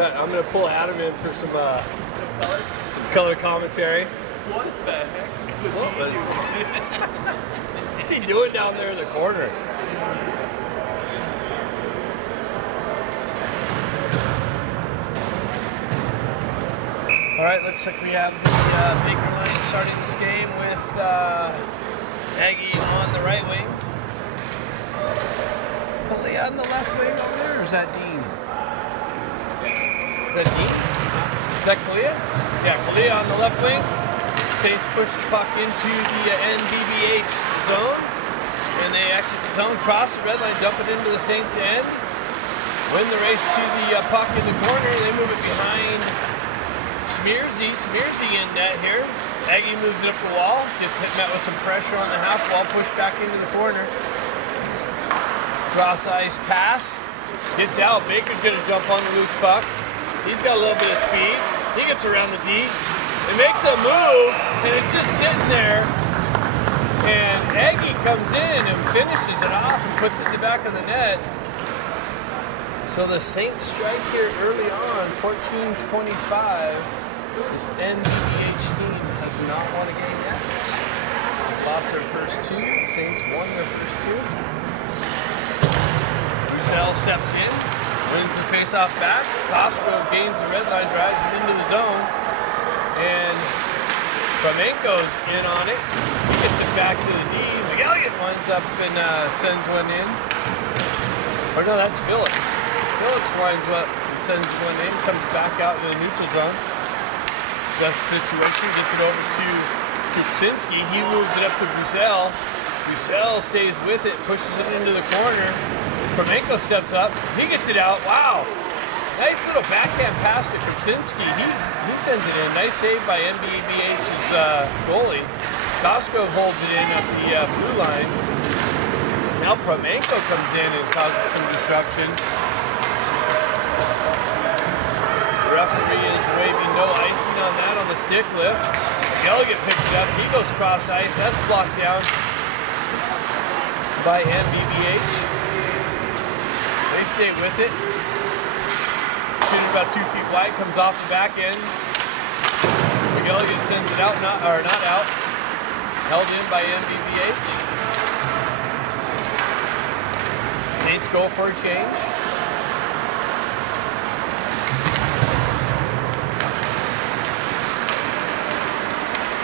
I'm gonna pull Adam in for some color commentary. What the heck? What's he doing down there in the corner? All right, looks like we have the Baker line starting this game with Aggie on the right wing. Kalia on the left wing over there, or is that Dean? Is that Dean? Is that Kalia? Yeah, Kalia on the left wing. Saints push the puck into the NBBH zone, and they exit the zone, cross the red line, dump it into the Saints end. Win the race to the puck in the corner. They move it behind Smearsy in net here. Aggie moves it up the wall, gets met with some pressure on the half wall, pushed back into the corner. Cross ice pass, gets out. Baker's gonna jump on the loose puck. He's got a little bit of speed. He gets around the D. It makes a move, and it's just sitting there. And Aggie comes in and finishes it off and puts it in the back of the net. So the Saints strike here early on, 14-25. This NBBH team has not won a game yet. They've lost their first two. Saints won their first two. Roussel steps in, wins the faceoff back. Costco gains the red line, drives it into the zone. And Flamenco's in on it. He gets it back to the D. McElligott winds up and sends one in. Or no, that's Phillips. Phillips winds up and sends one in, comes back out in the neutral zone. So that's the situation, gets it over to Kupczynski. He moves it up to Roussel. Roussel stays with it, pushes it into the corner. Flamenco steps up, he gets it out. Wow, nice little backhand pass to Kupczynski. He sends it in, nice save by NBBH's goalie. Costco holds it in at the blue line. Now Flamenco comes in and causes some disruption. The referee is waving no icing on that on the stick lift. McElligott picks it up. He goes cross ice. That's blocked down by NBBH. They stay with it. Shooting about 2 feet wide. Comes off the back end. McElligott sends it out, not out. Held in by NBBH. Saints go for a change.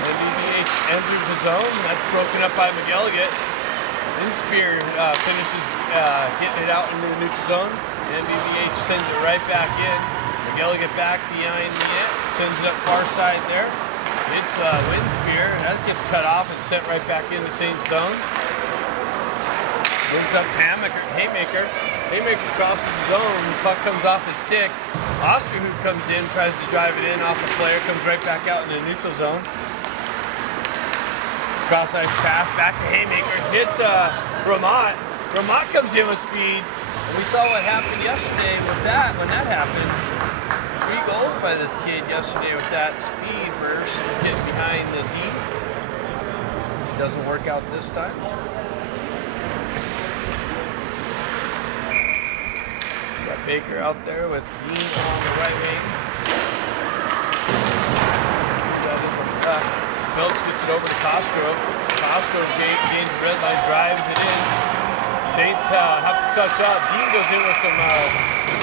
NBBH enters the zone. That's broken up by McElligott. Inspear finishes getting it out into the neutral zone. NBBH sends it right back in. McElligott back behind the net. Sends it up far side there. It's Winspear. That gets cut off and sent right back in the same zone. Moves up Haymaker. Haymaker crosses the zone. The puck comes off his stick. Osterhout comes in, tries to drive it in off a player. Comes right back out in the neutral zone. Cross ice pass back to Haymaker. Hits Ramat. Ramat comes in with speed. And we saw what happened yesterday with that. When that happens, 3 goals by this kid yesterday with that speed burst, getting behind the D. Doesn't work out this time. Got Baker out there with Dean on the right wing. Got this on the left. Phillips gets it over to Costco. Costco gains the red line, drives it in. Saints have to touch up. Dean goes in with some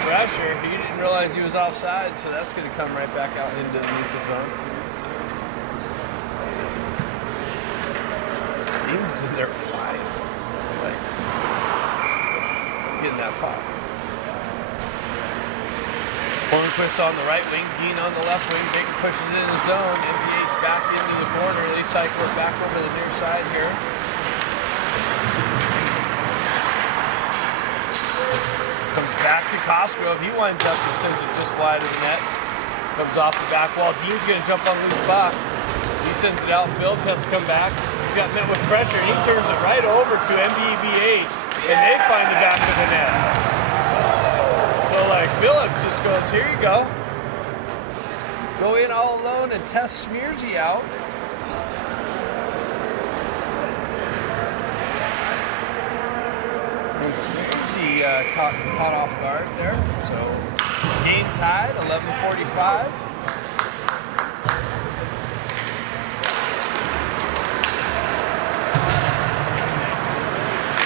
pressure. He didn't realize he was offside, so that's going to come right back out into the neutral zone. Dean's in there flying. It's like getting that pop. Hornquist on the right wing, Dean on the left wing. Baker pushes it in the zone. NBH back into the corner. They cycle it back over the near side here. Comes back to Cosgrove. He winds up and sends it just wide of the net. Comes off the back wall. Dean's going to jump on loose puck. He sends it out. Phillips has to come back. He's got met with pressure. He turns it right over to NBBH, and they find the back of the net. So, like, Phillips just goes, here you go. Go in all alone and test Smearsy out. And Smearsy caught off guard there, so Game tied, 11:45.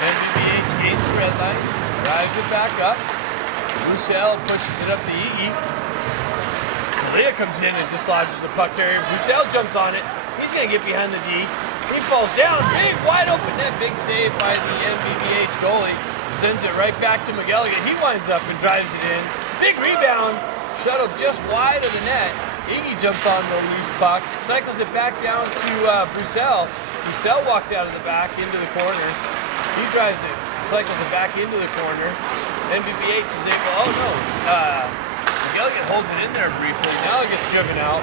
NBBH gains the red line, drives it back up. Roussel pushes it up to Iggy. Leah comes in and dislodges the puck carrier. Roussel jumps on it. He's going to get behind the D. He falls down. Big, wide open net. Big save by the NBBH goalie. Sends it right back to McGilligan. He winds up and drives it in. Big rebound. Shuttle just wide of the net. Iggy jumps on the loose puck. Cycles it back down to Roussel. Roussel walks out of the back into the corner. He drives it. Cycles it back into the corner. NBBH is able, oh no, McGilligan holds it in there briefly. Now it gets driven out.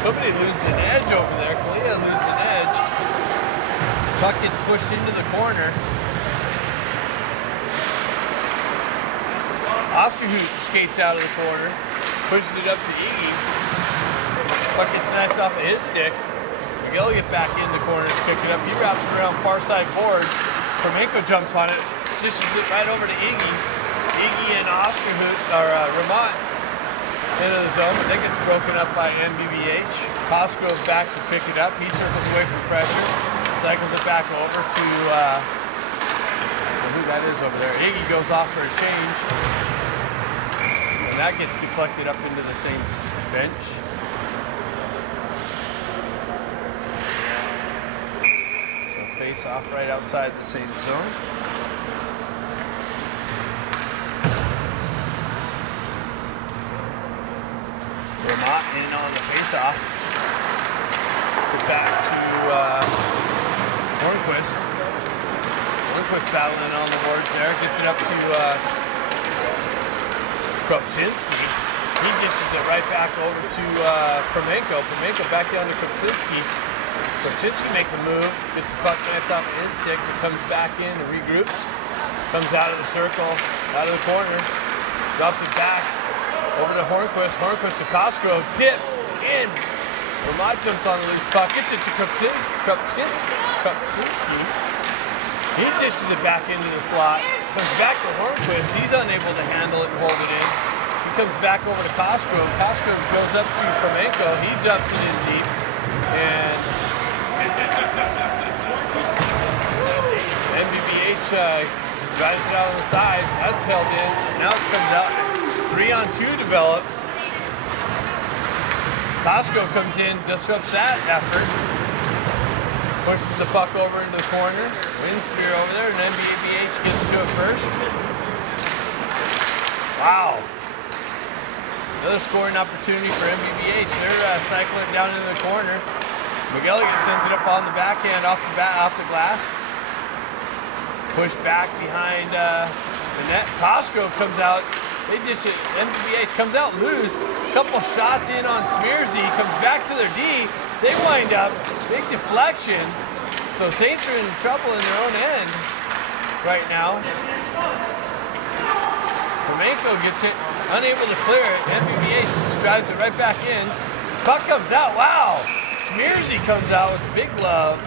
Somebody loses an edge over there. Kalia loses an edge. Puck gets pushed into the corner. Osterhout skates out of the corner. Pushes it up to Iggy. Puck gets knifed off of his stick. McGilligan back in the corner to pick it up. He wraps it around far side boards. Kromenko jumps on it. Dishes it right over to Iggy. Iggy and Osterhout, or Ramat, into the zone, but that gets broken up by NBBH. Cosgrove back to pick it up. He circles away from pressure, cycles it back over to who that is over there. Iggy goes off for a change, and that gets deflected up into the Saints bench. So face off right outside the Saints zone. Ramat in on the face-off. So back to Hornquist. Hornquist battling on the boards there. Gets it up to Kropczynski. He dishes it right back over to Kromenko. Kromenko back down to Kropczynski. Kropczynski makes a move. Gets the puck knifed off of his stick. But comes back in and regroups. Comes out of the circle. Out of the corner. Drops it back. Over to Hornquist. Hornquist to Cosgrove. Tip in. Ramat jumps on the loose puck. Gets it to Kropczynski. He dishes it back into the slot. Comes back to Hornquist. He's unable to handle it and hold it in. He comes back over to Cosgrove. Cosgrove goes up to Kromenko. He jumps it in deep. And NBBH drives it out on the side. That's held in. Now it comes out. 3-on-2 develops. Cosgrove comes in, disrupts that effort. Pushes the puck over into the corner. Wind spear over there, and NBBH gets to it first. Wow. Another scoring opportunity for NBBH. They're cycling down into the corner. McGilligan sends it up on the backhand off the glass. Push back behind the net. Cosgrove comes out. They dish it. NBBH comes out loose. Couple shots in on Smearsy. Comes back to their D. They wind up. Big deflection. So Saints are in trouble in their own end right now. Kromenko gets it. Unable to clear it. NBBH just drives it right back in. Puck comes out. Wow. Smearsy comes out with a big glove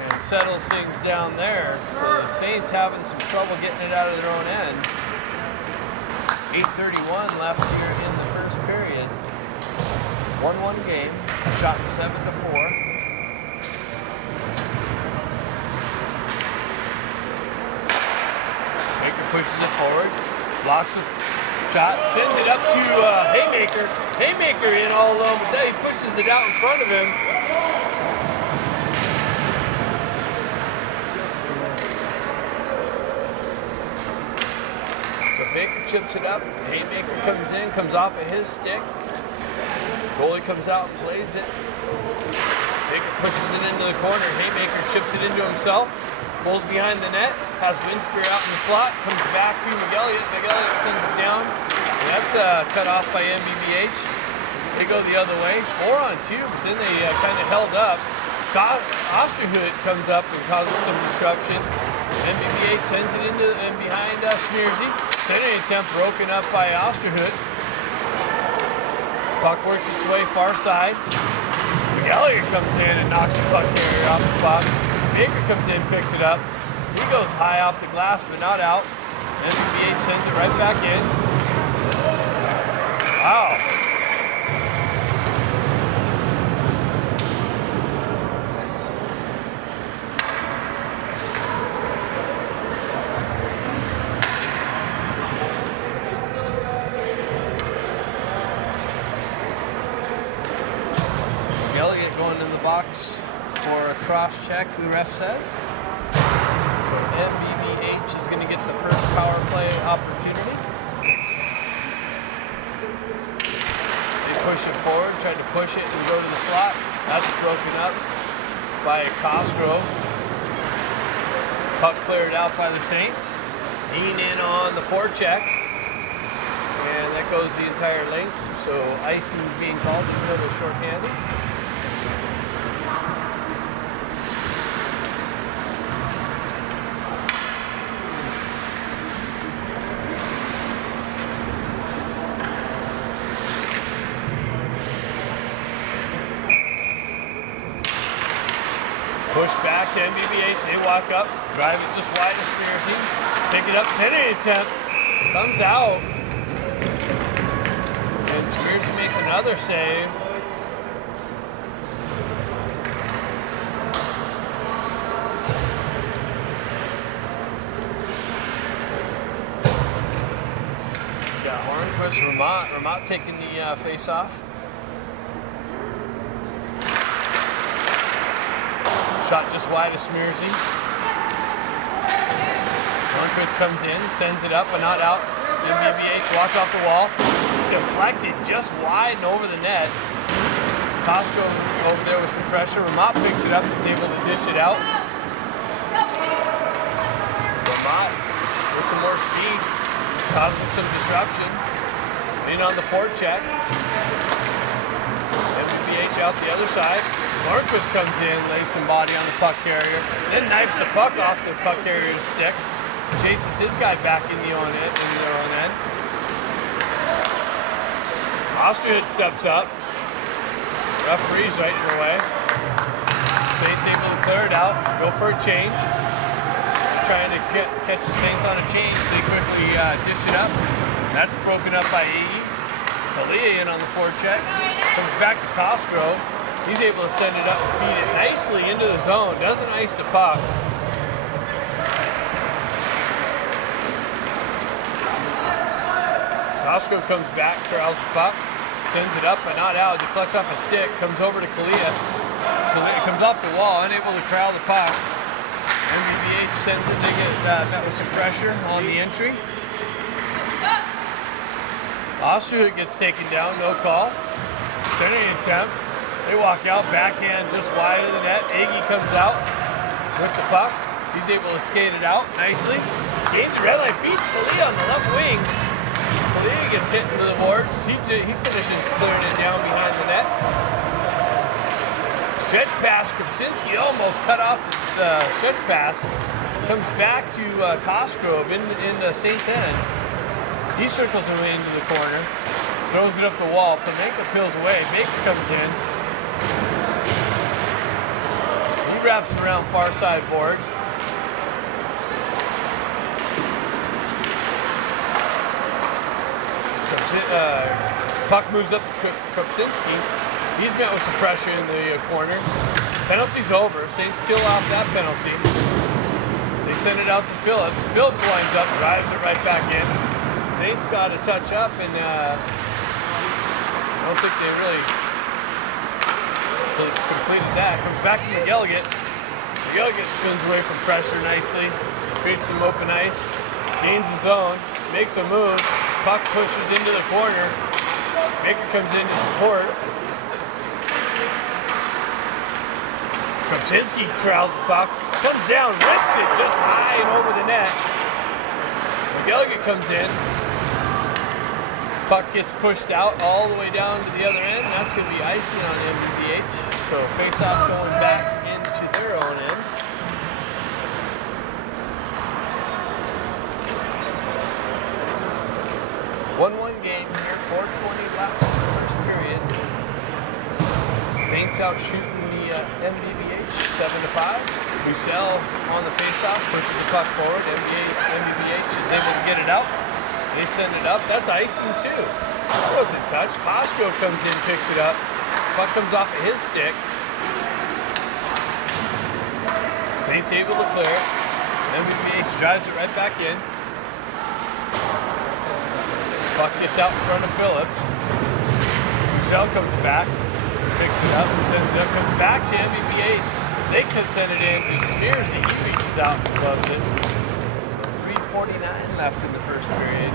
and settles things down there. So the Saints having some trouble getting it out of their own end. 8:31 left here in the first period. 1-1 game. Shot 7-4. Baker pushes it forward. Blocks a shot. Sends it up to Haymaker. Haymaker in all alone, but then he pushes it out in front of him. Baker chips it up. Haymaker comes in, comes off of his stick. Goalie comes out and plays it. Baker pushes it into the corner. Haymaker chips it into himself. Pulls behind the net. Has Winspear out in the slot. Comes back to McGilligan. McGilligan sends it down. That's cut off by NBBH. They go the other way. 4-on-2, but then they kind of held up. Osterhout comes up and causes some disruption. NBBH sends it into and behind Smearsy. Centering attempt broken up by Osterhout. Puck works its way far side. McGilligan comes in and knocks the puck carrier off the puck. Baker comes in, picks it up. He goes high off the glass, but not out. NBBH sends it right back in. Wow. Elliott going in the box for a cross check, the ref says. So NBBH is going to get the first power play opportunity. They push it forward, tried to push it and go to the slot. That's broken up by Cosgrove. Puck cleared out by the Saints. Lean in on the forecheck. And that goes the entire length. So icing is being called, even though they're shorthanded. Push back to NBBH, they walk up, drive it just wide to Smearsy, pick it up, centering attempt, comes out, and Smearsy makes another save. He's got Hornquist, Vermont taking the face-off. Shot just wide of Smearsy. Hornquist comes in, sends it up, but not out. NBBH walks off the wall. Deflected just wide and over the net. Costco over there with some pressure. Vermont picks it up and is able to dish it out. Vermont with some more speed, causing some disruption. In on the forecheck. NBBH out the other side. Hornquist comes in, lays some body on the puck carrier, then knifes the puck off the puck carrier's stick. Chases his guy back in their own end. Austrian steps up. Referee's right in her way. Saints able to clear it out, go for a change. Trying to catch the Saints on a change, they quickly dish it up. That's broken up by E. Kalia in on the forecheck. Comes back to Cosgrove. He's able to send it up and feed it nicely into the zone. Doesn't ice the puck. Cosgrove comes back, corrals the puck, sends it up but not out. Deflects off a stick, comes over to Kalia. Kalia comes off the wall, unable to corral the puck. NBBH sends it, they get met with some pressure on the entry. Austria gets taken down, no call. Centering attempt. They walk out, backhand just wide of the net. Agee comes out with the puck. He's able to skate it out nicely. Gains the red line, feeds Kalia on the left wing. Kalia gets hit into the boards. He finishes clearing it down behind the net. Stretch pass, Krupczynski almost cut off the stretch pass. Comes back to Cosgrove in the Saints end. He circles away into the corner. Throws it up the wall. Pamenka peels away. Baker comes in. He wraps around far side boards. Puck moves up to Krupczynski. He's met with some pressure in the corner. Penalty's over. Saints kill off that penalty. They send it out to Phillips. Phillips lines up, drives it right back in. Saints got a touch up, and I don't think they really completed that. Comes back to McGilligan. McGilligan spins away from pressure nicely, creates some open ice, gains the zone, makes a move. Puck pushes into the corner. Baker comes in to support. Krupczynski corrals the puck, comes down, rips it just high and over the net. McGilligan comes in. Puck gets pushed out all the way down to the other end. That's going to be icing on NBBH. So face-off going back into their own end. 1-1 game here, 4:20 left in the first period. Saints out shooting the NBBH 7-5. Roussel on the face-off, pushes the puck forward. NBBH is able to get it out. They send it up. That's icing too. That wasn't touched. Costco comes in, picks it up. Puck comes off of his stick. Saints able to clear it. NBBH drives it right back in. Puck gets out in front of Phillips. Roussel comes back, picks it up, sends it up, comes back to NBBH. They can send it in to Smearsy. He reaches out and gloves it. So 3:49 left in the first period.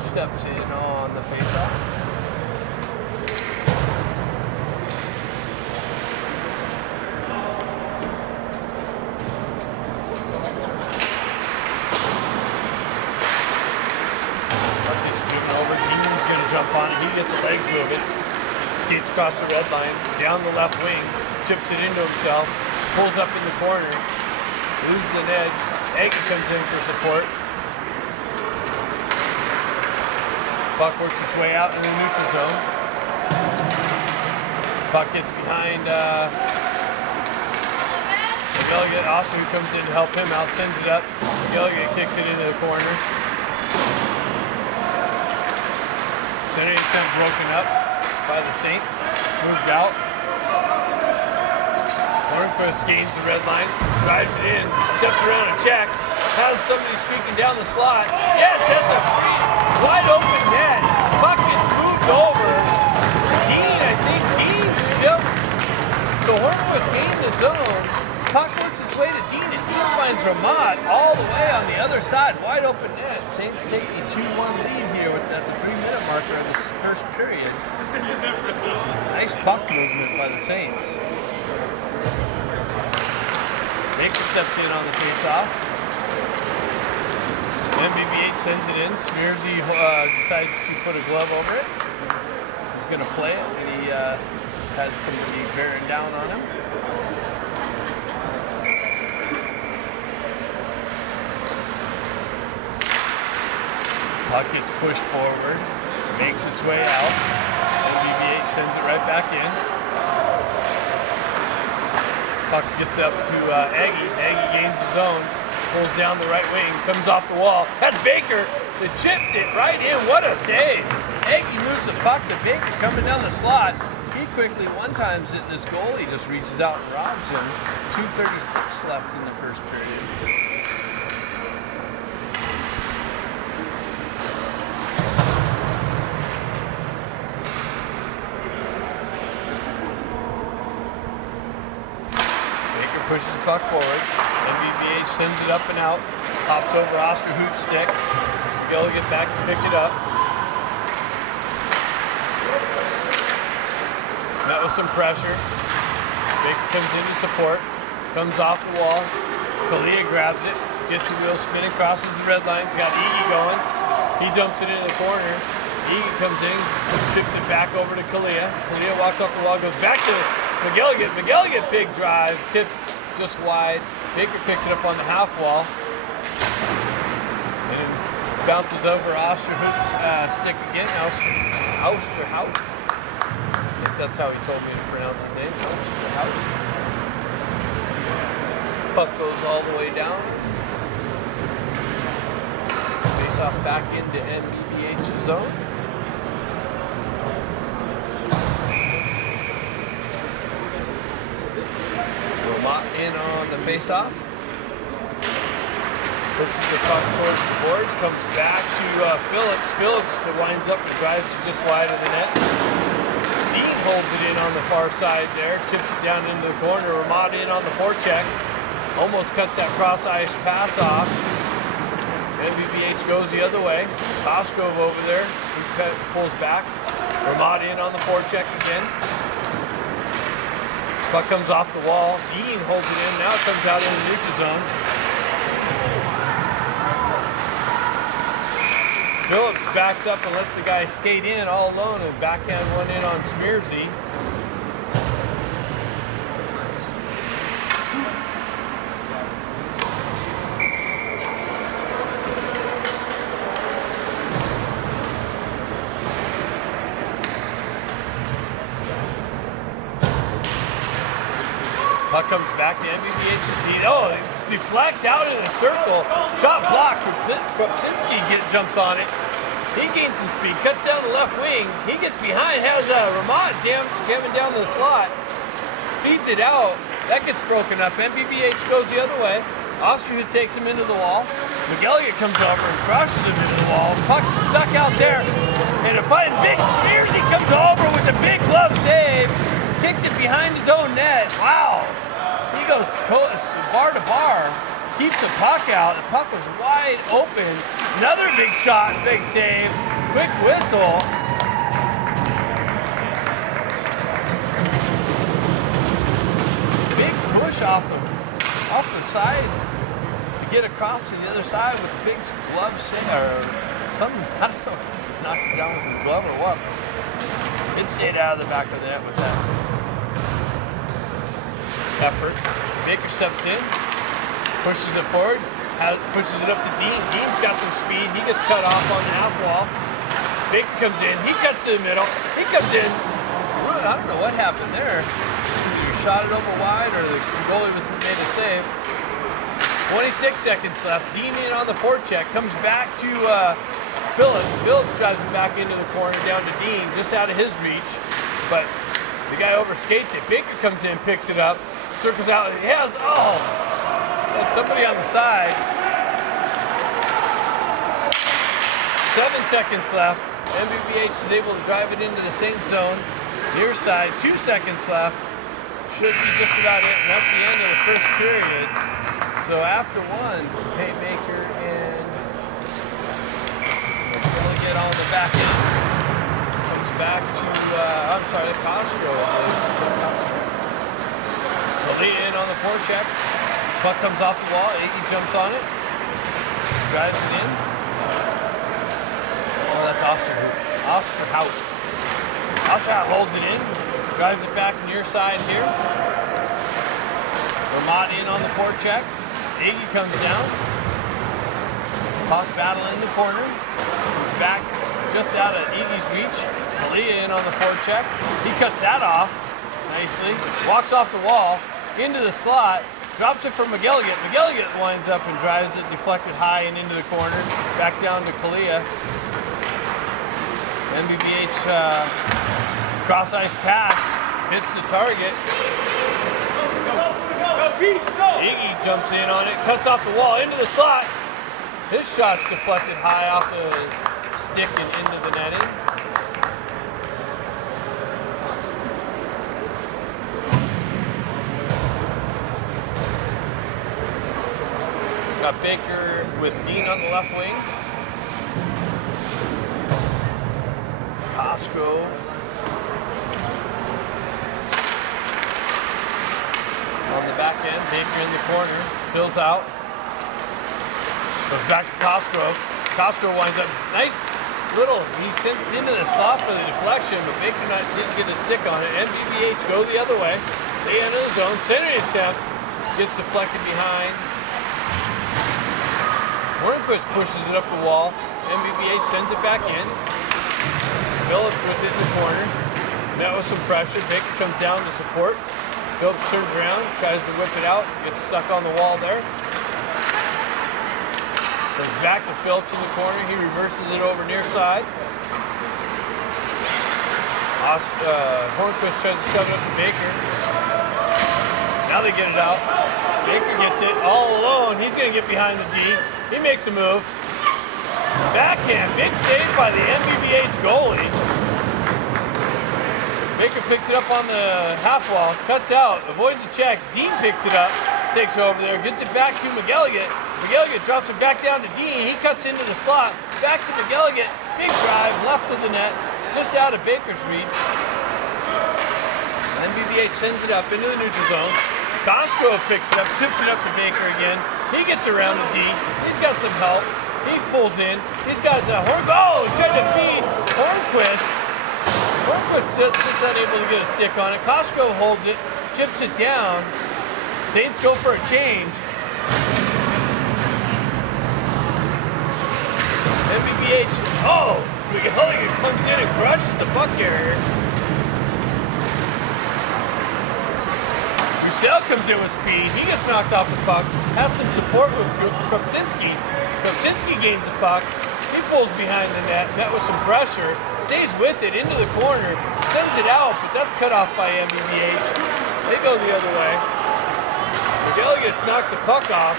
Steps in on the face-off. Gets driven over. Dean's going to jump on it. He gets the legs moving. Skates across the red line. Down the left wing. Chips it into himself. Pulls up in the corner. Loses an edge. Eggy comes in for support. Puck works its way out in the neutral zone. Puck gets behind McGilligan. Oster, who comes in to help him out, sends it up. McGilligan kicks it into the corner. Center attempt broken up by the Saints. Moved out. Hornquist gains the red line, drives it in, steps around a check, has somebody streaking down the slot. Yes, that's a free, wide open net. Puck gets moved over. Dean shoved. So Hornquist gained the zone. Puck works its way to Dean, and Dean finds Ramat all the way on the other side, wide open net. Saints take a 2-1 lead here at the 3-minute marker of this first period. Nice puck movement by the Saints. Baker steps in on the face-off. NBBH sends it in. Smearsy decides to put a glove over it. He's going to play it, and he had somebody bearing down on him. Puck gets pushed forward, makes its way out. NBBH sends it right back in. Puck gets up to Aggie. Aggie gains his own, pulls down the right wing, comes off the wall. That's Baker that chipped it right in. What a save! Aggie moves the puck to Baker coming down the slot. He quickly one-times it in this goal. He just reaches out and robs him. 2:36 left in the first period. Pushes the puck forward. NBBH sends it up and out. Pops over Osterhoot's stick. Gilligan back to pick it up. Met with some pressure. Baker comes in to support. Comes off the wall. Kalia grabs it. Gets the wheel spinning. Crosses the red line. He's got Iggy going. He dumps it into the corner. Iggy comes in. Chips it back over to Kalia. Kalia walks off the wall. Goes back to McGilligan. McGilligan, big drive. Tipped just wide. Baker picks it up on the half wall and bounces over Osterhoot's stick again. Osterhout. I think that's how he told me to pronounce his name. Osterhout. Puck goes all the way down. Face off back into NBBH's zone. In on the face-off. Pushes the puck towards the boards, comes back to Phillips. Phillips winds up and drives it just wide of the net. Dean holds it in on the far side there, chips it down into the corner. Ramat in on the forecheck. Almost cuts that cross-ice pass off. NBBH goes the other way. Costco over there, he pulls back. Ramat in on the forecheck again. Puck comes off the wall. Dean holds it in. Now it comes out in the neutral zone. Phillips backs up and lets the guy skate in all alone and backhand one in on Smearsy. Puck comes back to NBBH's D. Oh, it deflects out in a circle. Shot blocked. Kropczynski jumps on it. He gains some speed, cuts down the left wing. He gets behind, has Ramat jamming down the slot. Feeds it out. That gets broken up. NBBH goes the other way. Osterhood takes him into the wall. McElligott comes over and crushes him into the wall. Puck's stuck out there. And a fighting big smears. He comes over with a big glove save. Kicks it behind his own net. Wow. He goes bar to bar. Keeps the puck out. The puck was wide open. Another big shot, big save. Quick whistle. Big push off the side to get across to the other side with the big glove save or something. I don't know if he knocked it down with his glove or what. It stayed out of the back of the net with that effort. Baker steps in. Pushes it forward, pushes it up to Dean. Dean's got some speed. He gets cut off on the half wall. Baker comes in. He cuts to the middle. He comes in. I don't know what happened there. Either you shot it over wide or the goalie made a save. 26 seconds left. Dean in on the forecheck. Comes back to Phillips. Phillips drives it back into the corner down to Dean, just out of his reach. But the guy overskates it. Baker comes in, picks it up, circles out. He has, and somebody on the side. 7 seconds left. NBBH is able to drive it into the same zone. Near side, 2 seconds left. Should be just about it. And that's the end of the first period. So after one, Paymaker and McElligott on the back end. Comes back to, Costco. Kalia in on the forecheck. Puck comes off the wall, Iggy jumps on it, drives it in. Oh, that's Osterhout. Osterhout holds it in, drives it back near side here. Ramat in on the forecheck. Iggy comes down. Puck battle in the corner. Comes back just out of Iggy's reach. Kalia in on the forecheck. He cuts that off nicely. Walks off the wall, into the slot. Drops it for McElligott. McElligott winds up and drives it deflected high and into the corner. Back down to Kalia. NBBH cross ice pass. Hits the target. Iggy jumps in on it. Cuts off the wall into the slot. His shot's deflected high off the stick and into the netting. Got Baker with Dean on the left wing. Costgrove on the back end. Baker in the corner. Fills out. Goes back to Costgrove. Costgrove winds up nice little. He sends it into the slot for the deflection, but Baker didn't get a stick on it. NBBH go the other way. They enter the zone. Center attempt gets deflected behind. Hornquist pushes it up the wall. NBBH sends it back in. Phillips with it in the corner. Met with some pressure. Baker comes down to support. Phillips turns around, tries to whip it out. Gets stuck on the wall there. Comes back to Phillips in the corner. He reverses it over near side. Hornquist tries to shove it up to Baker. Now they get it out. Baker gets it all alone. He's going to get behind the D. He makes a move. Backhand. Big save by the NBBH goalie. Baker picks it up on the half wall. Cuts out. Avoids the check. Dean picks it up. Takes it over there. Gets it back to McElligott. McElligott drops it back down to Dean. He cuts into the slot. Back to McElligott. Big drive. Left of the net. Just out of Baker's reach. NBBH sends it up into the neutral zone. Costgrove picks it up, tips it up to Baker again. He gets around the D. He's got some help. He pulls in. He's got the he tried to feed Hornquist. Hornquist just unable to get a stick on it. Costgrove holds it, chips it down. Saints go for a change. NBBH, McElligott comes in and crushes the puck carrier. Roussel comes in with speed. He gets knocked off the puck. Has some support with Kropczynski. Kropczynski gains the puck. He pulls behind the net, met with some pressure. Stays with it into the corner. Sends it out, but that's cut off by NBBH. They go the other way. McElligott knocks the puck off.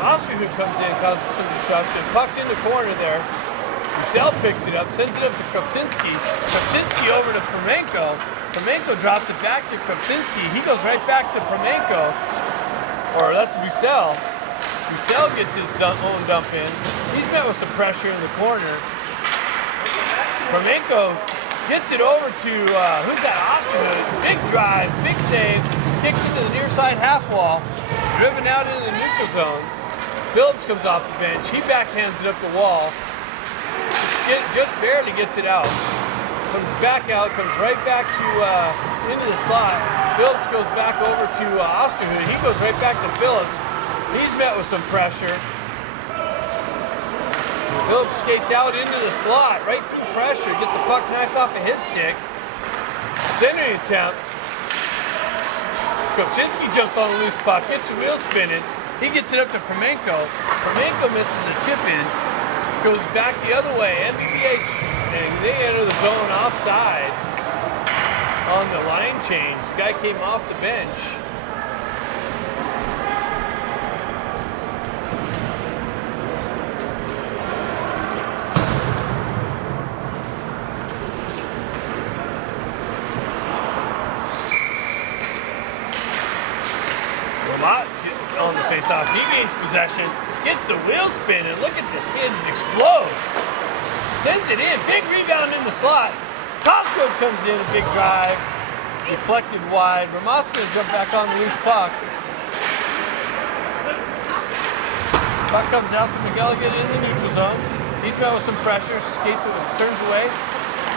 Osterhood comes in, causes some disruption. Puck's in the corner there. Roussel picks it up, sends it up to Kropczynski. Kropczynski over to Permenko. Permenko drops it back to Kropczynski. He goes right back to Permenko. Or that's Roussel. Roussel gets his own dump in. He's met with some pressure in the corner. Permenko gets it over to, who's that? Osterhood. Big drive, big save. Kicked into the near side half wall. Driven out into the neutral zone. Phillips comes off the bench. He backhands it up the wall. Just barely gets it out. Comes back out, comes right back to into the slot. Phillips goes back over to Osterhood. He goes right back to Phillips. He's met with some pressure. Phillips skates out into the slot, right through pressure. Gets the puck knocked off of his stick. Centering attempt. Kropczynski jumps on the loose puck, gets the wheel spinning. He gets it up to Permenko. Permenko misses the chip in. Goes back the other way. NBBH, and they enter the zone offside on the line change. The guy came off the bench. On the face-off, he gains possession, gets the wheel spinning. Look at this kid explode. Sends it in, big rebound in the slot. Cosgrove comes in, a big drive, deflected wide. Ramott's gonna jump back on the loose puck. Puck comes out to McElligott in the neutral zone. He's met with some pressure, skates it, turns away,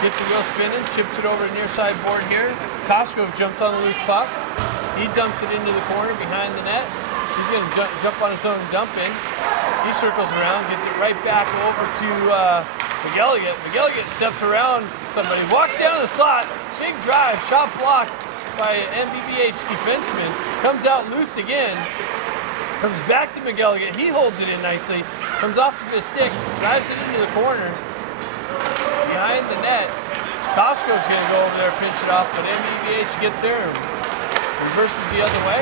gets the wheel spinning, chips it over the near side board here. Cosgrove jumps on the loose puck. He dumps it into the corner behind the net. He's going to jump on his own dump in. He circles around, gets it right back over to McElligott. McElligott steps around somebody, walks down the slot, big drive, shot blocked by an NBBH defenseman. Comes out loose again, comes back to McElligott. He holds it in nicely, comes off of his stick, drives it into the corner, behind the net. Cosgrove's going to go over there, pinch it off, but NBBH gets there and reverses the other way.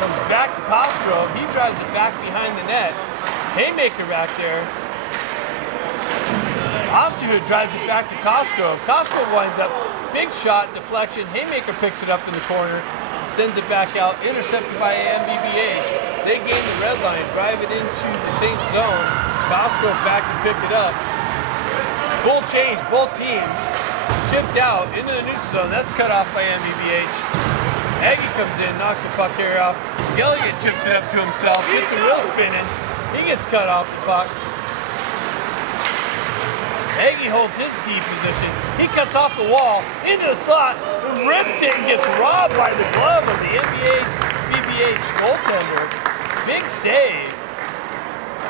Comes back to Cosgrove. He drives it back behind the net. Haymaker back there. Osterhood drives it back to Cosgrove. Cosgrove winds up. Big shot, deflection. Haymaker picks it up in the corner. Sends it back out. Intercepted by NBBH. They gain the red line. Drive it into the St. zone. Cosgrove back to pick it up. Full change. Both teams. Chipped out into the neutral zone. That's cut off by NBBH. Aggie comes in, knocks the puck carrier off. Gilligan chips it up to himself, gets the wheel spinning. He gets cut off the puck. Aggie holds his key position. He cuts off the wall into the slot, and rips it and gets robbed by the glove of the NBBH goaltender. Big save.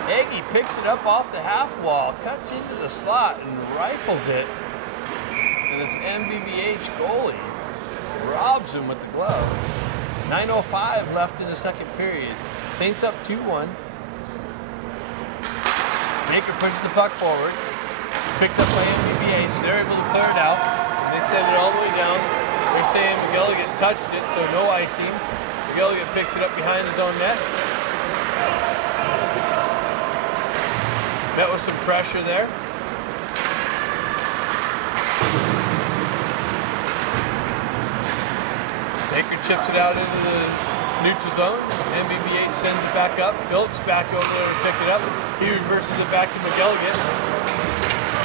Aggie picks it up off the half wall, cuts into the slot, and rifles it. And this NBBH goalie robs him with the glove. 9:05 left in the second period. Saints up 2-1. Baker pushes the puck forward. Picked up by NBBH. They're able to clear it out. And they send it all the way down. They're saying McElligott touched it, so no icing. McElligott picks it up behind his own net. Met with some pressure there. Baker chips it out into the neutral zone. NBBH sends it back up. Phillips back over there to pick it up. He reverses it back to McElligott.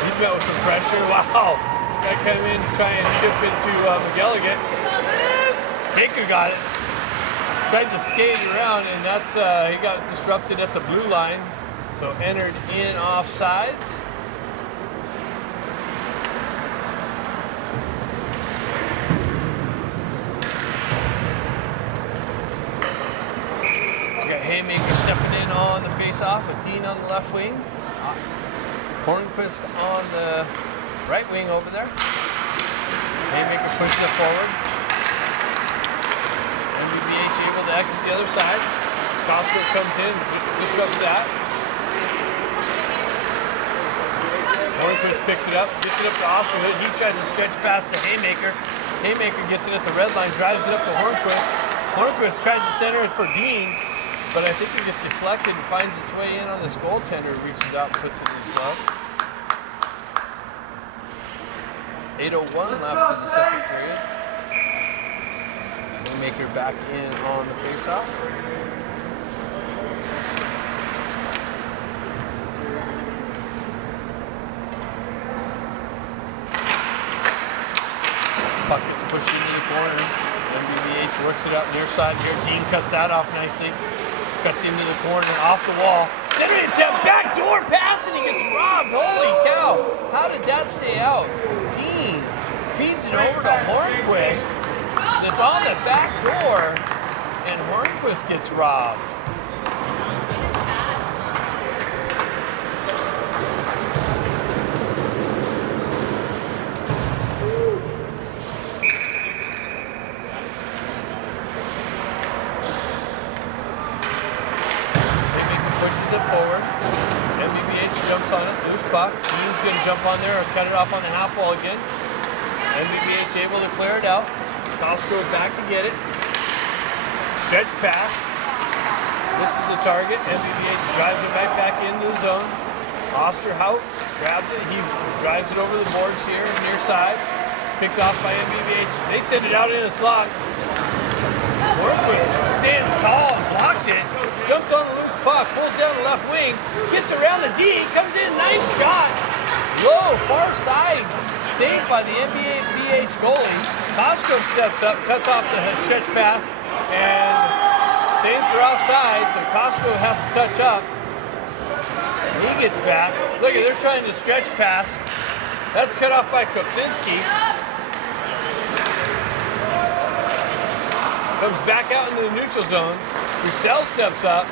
He's met with some pressure. Wow. Guy came in to try and chip into McElligott. Baker got it. Tried to skate it around, and that's he got disrupted at the blue line. So entered in offsides. Haymaker stepping in on the face-off with Dean on the left wing. Hornquist on the right wing over there. Haymaker pushes it forward. NBBH able to exit the other side. Costco comes in, disrupts that. Hornquist picks it up, gets it up to Osterhood. He tries to stretch past to Haymaker. Haymaker gets it at the red line, drives it up to Hornquist. Hornquist tries to center it for Dean, but I think it gets deflected and finds its way in on this goaltender, reaches out and puts it in his glove. 8:01 left in the second period. Haymaker back in on the faceoff. Puck gets pushed into the corner. NBBH works it up near side here. Dean cuts that off nicely. Cuts into the corner, off the wall. Center attempt, backdoor pass, and he gets robbed. Holy cow. How did that stay out? Dean feeds it over to Hornquist. It's on the back door, and Hornquist gets robbed. Pushes it forward. NBBH jumps on it, loose puck. Dean's going to jump on there or cut it off on the half wall again. NBBH able to clear it out. Costco back to get it. Stretch pass. This is the target. NBBH drives it right back into the zone. Osterhout grabs it. He drives it over the boards here, near side. Picked off by NBBH. They send it out in a slot. Hornquist stands tall and blocks it. Jumps on the loose puck, pulls down the left wing, gets around the D, comes in, nice shot. Low, far side, saved by the NBBH goalie. Costco steps up, cuts off the stretch pass, and Saints are offside, so Costco has to touch up. He gets back. Look at, they're trying to stretch pass. That's cut off by Kopczynski. Comes back out into the neutral zone. Roussel steps up.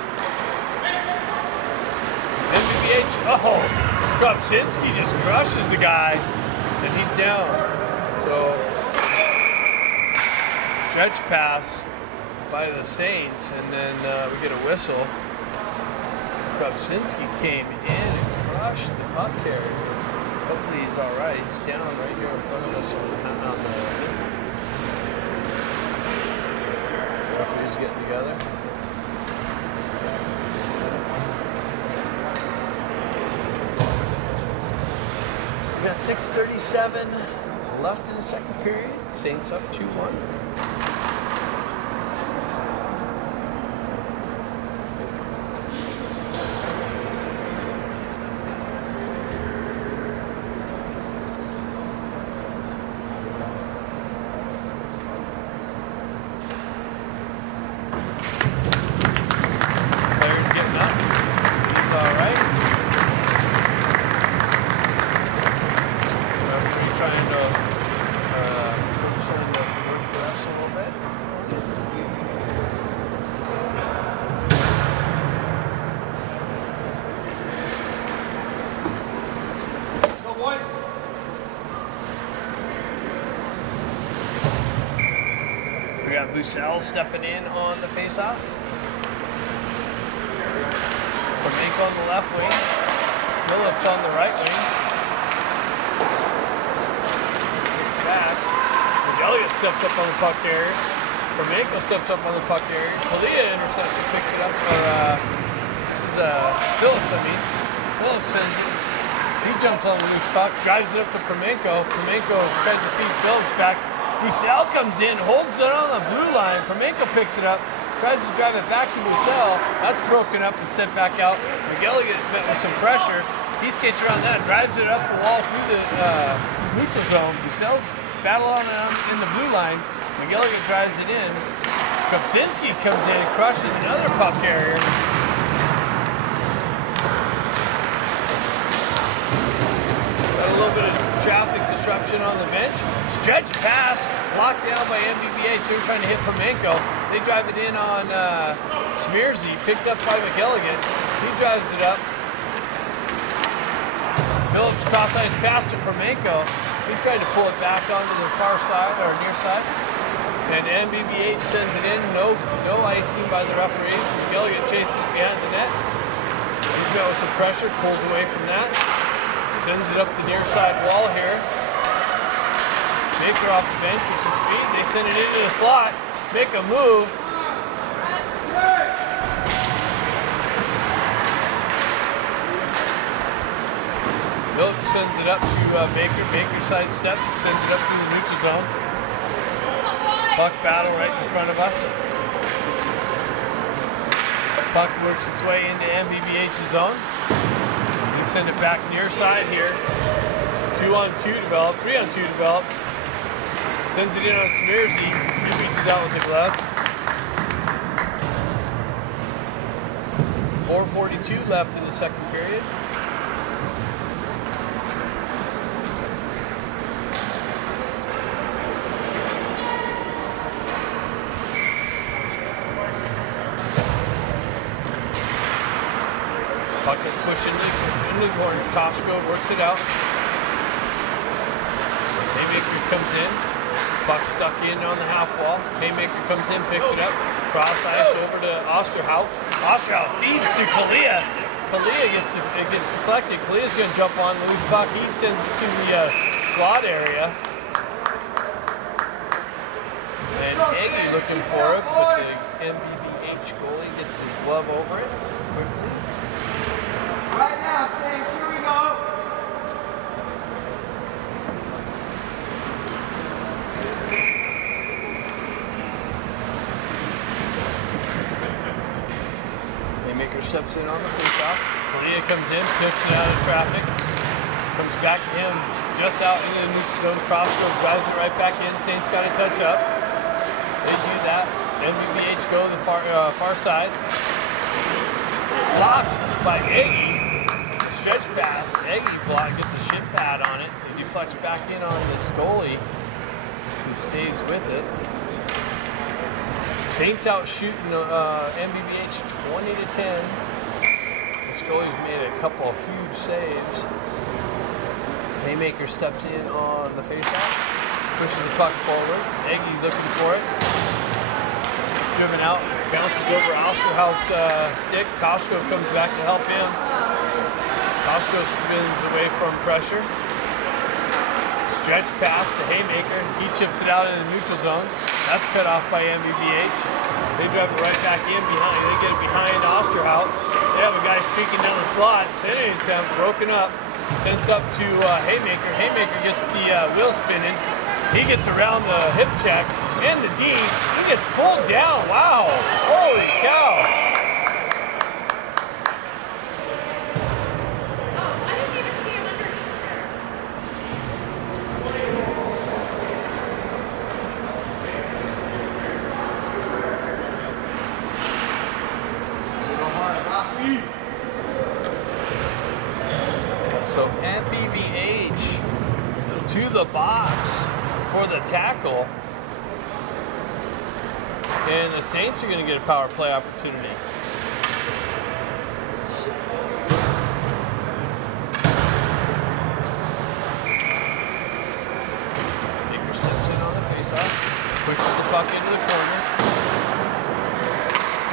NBBH, Kopczynski just crushes the guy, and he's down. So, stretch pass by the Saints, and then we get a whistle. Kopczynski came in and crushed the puck carrier. Hopefully he's all right. He's down right here in front of us on the referees getting together. We got 6:37 left in the second period. Saints up 2-1. We got Roussel stepping in on the faceoff. Cornake on the left wing. Phillips on the right wing. Gets back. Elliott steps up on the puck carrier. Cornake steps up on the puck carrier. Kalia intercepts and picks it up. This is Phillips, Phillips sends it. He jumps on the loose puck, drives it up to Permenko. Permenko tries to feed Phillips back. Roussel comes in, holds it on the blue line. Permenko picks it up, tries to drive it back to Roussel. That's broken up and sent back out. McGilligan met with some pressure. He skates around that, drives it up the wall through the neutral zone. Roussel's battling in the blue line. McGilligan drives it in. Kopczynski comes in and crushes another puck carrier. Got a little bit of traffic disruption on the bench. Stretch pass, blocked down by NBBH. They were trying to hit Permenko. They drive it in on Smearsy, picked up by McGilligan. He drives it up. Phillips cross-ice pass to Permenko. He tried to pull it back onto the far side, or near side. And NBBH sends it in. No icing by the referees. McGilligan chases it behind the net. He's met with some pressure, pulls away from that. Sends it up the near side wall here. Baker off the bench with some speed. They send it into the slot. Make a move. Phillips sends it up to Baker. Baker sidesteps, sends it up to the neutral zone. Puck battle right in front of us. Puck works its way into NBBH's zone. We send it back near side here. 2-on-2 develops, 3-on-2 develops. Sends it in on Smearsy. He reaches out with the glove. 4:42 left in the second period. Puck is pushed into the corner. Costco works it out. Haymaker comes in. Puck stuck in on the half wall. Haymaker comes in, picks it up. Cross ice over to Osterhout. Osterhout feeds to Kalia. Kalia gets deflected. Kalia's going to jump on the loose puck. He sends it to the slot area. And Eggy looking for it, but the NBBH goalie gets his glove over it quickly. Right now, Saints, here we go. Haymaker steps in on the faceoff. Kalia comes in, picks it out of traffic. Comes back to him, just out into the neutral zone. Crossgrove drives it right back in. Saints got to touch up. They do that. NBBH go the far side. Blocked by Eggy. Stretch pass. Eggy block gets a shin pad on it. He deflects back in on this goalie, who stays with it. Saints out shooting NBBH 20-10. This goalie's made a couple of huge saves. Haymaker steps in on the faceoff, pushes the puck forward. Eggy looking for it. It's driven out, bounces over Osterhout's stick. Koskov comes back to help him. Koskov spins away from pressure. Stretch pass to Haymaker. He chips it out in the neutral zone. That's cut off by NBBH. They drive it right back in behind. They get it behind Osterhout. They have a guy streaking down the slot. Sending attempt broken up. Sent up to Haymaker. Haymaker gets the wheel spinning. He gets around the hip check and the D. He gets pulled down. Wow. Holy cow. So NBBH to the box for the tackle. And the Saints are going to get a power play opportunity. Baker steps in on the faceoff, pushes the puck into the corner.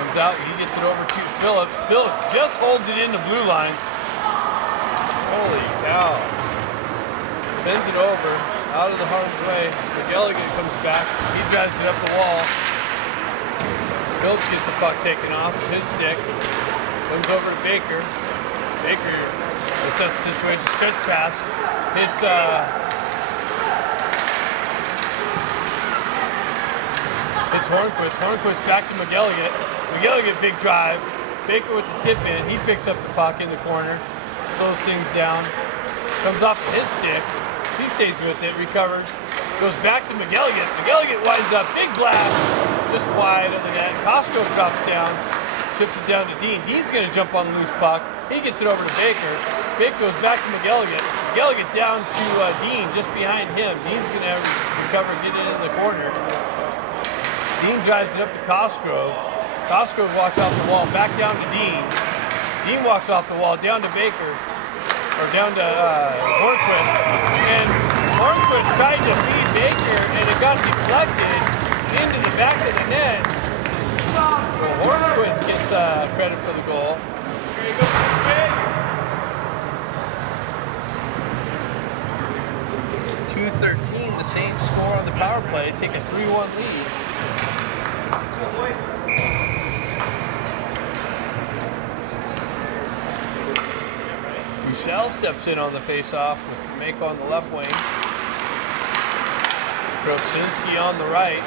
Comes out, he gets it over to Phillips. Phillips just holds it in the blue line. Holy cow. Sends it over, out of the harm's way. McGilligan comes back. He drives it up the wall. Phillips gets the puck taken off his stick. Comes over to Baker. Baker assesses the situation. Stretch pass. Hits Hornquist. Hornquist back to McGilligan. McGilligan big drive. Baker with the tip in. He picks up the puck in the corner. Slows things down, comes off of his stick, he stays with it, recovers, goes back to McGilligan. McGilligan winds up, big blast, just wide of the net. Costco drops down, chips it down to Dean. Dean's going to jump on the loose puck. He gets it over to Baker. Baker goes back to McGilligan. McGilligan down to Dean, just behind him. Dean's going to recover, get it in the corner. Dean drives it up to Cosgrove. Cosgrove walks off the wall, back down to Dean. Dean walks off the wall, down to Baker, or down to Hornquist. And Hornquist tried to feed Baker, and it got deflected. into the back of the net. So Hornquist gets credit for the goal. 2:13, the Saints score on the power play, take a 3-1 lead. Roussel steps in on the face-off with Mako on the left wing. Kropczynski on the right.